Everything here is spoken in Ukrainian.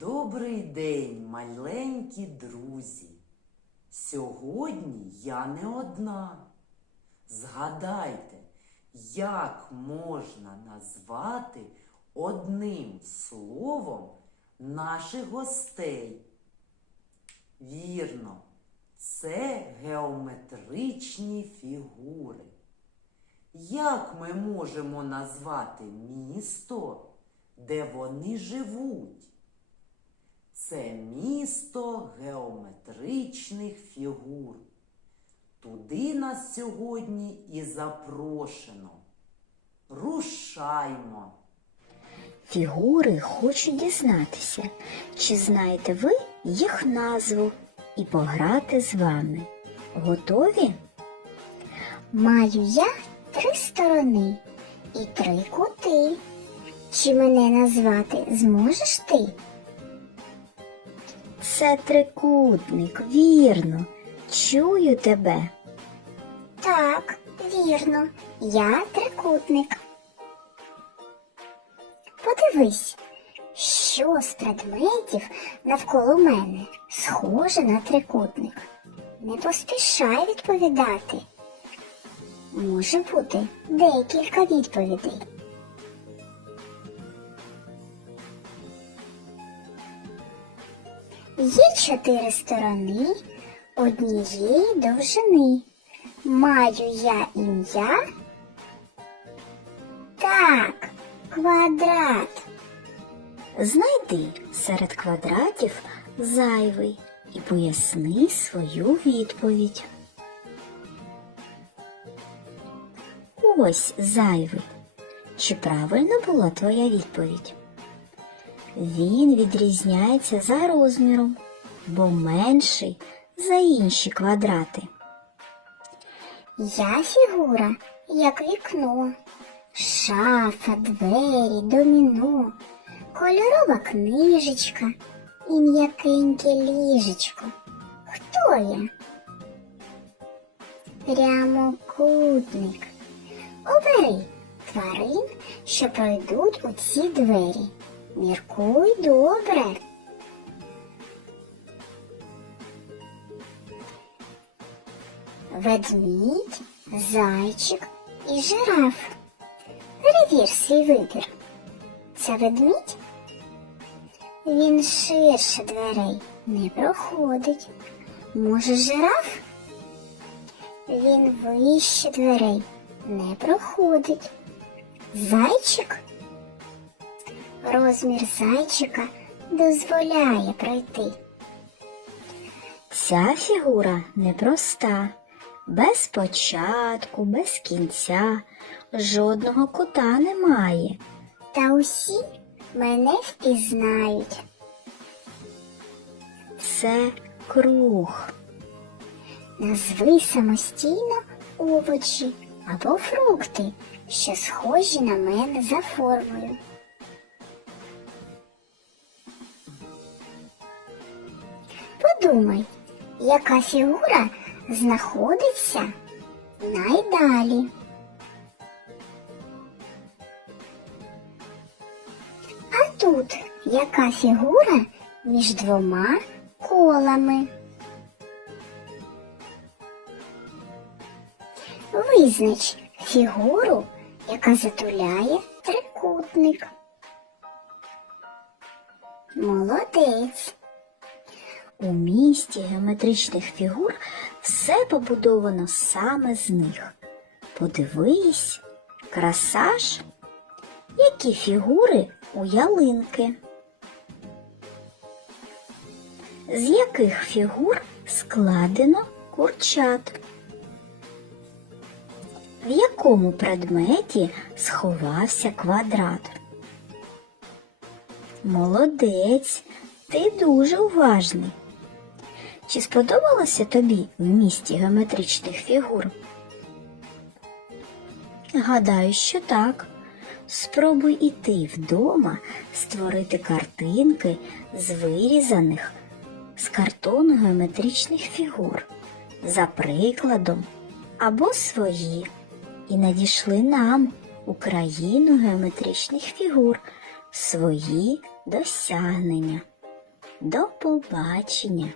Добрий день, маленькі друзі. Сьогодні я не одна. Згадайте, як можна назвати одним словом наших гостей. Вірно, це геометричні фігури. Як ми можемо назвати місто, де вони живуть? Це місто геометричних фігур. Туди нас сьогодні і запрошено. Рушаймо. Фігури хочуть дізнатися, чи знаєте ви їх назву і пограти з вами. Готові? Маю я три сторони і три кути. Чи мене назвати зможеш ти? Це трикутник, вірно. Чую тебе. Так, вірно, я трикутник. Подивись, що з предметів навколо мене схоже на трикутник. Не поспішай відповідати. Може бути декілька відповідей. Є чотири сторони однієї довжини. Маю я ім'я? Так, квадрат. Знайди серед квадратів зайвий і поясни свою відповідь. Ось зайвий. Чи правильно була твоя відповідь? Він відрізняється за розміром, бо менший за інші квадрати. Я фігура, як вікно, шафа, двері, доміно, кольорова книжечка і м'якеньке ліжечко. Хто я? Прямокутник. Обери тварин, що пройдуть у ці двері. Міркуй добре. Ведмідь, зайчик і жираф. Перевір свій вибір. Це ведмідь? Він ширше дверей не проходить. Може, жираф? Він вище дверей не проходить. Зайчик? Розмір зайчика дозволяє пройти. Ця фігура непроста, без початку, без кінця, жодного кута немає. Та усі мене впізнають. Це круг. Назви самостійно овочі або фрукти, що схожі на мене за формою. Подумай, яка фігура знаходиться найдалі. А тут яка фігура між двома колами? Визнач фігуру, яка затуляє трикутник. Молодець. У місті геометричних фігур все побудовано саме з них. Подивись, краса ж, які фігури у ялинки. З яких фігур складено курчат? В якому предметі сховався квадрат? Молодець, ти дуже уважний. Чи сподобалося тобі в місті геометричних фігур? Гадаю, що так. Спробуй і ти вдома створити картинки з вирізаних з картону геометричних фігур за прикладом або свої і надійшли нам Україну геометричних фігур свої досягнення. До побачення!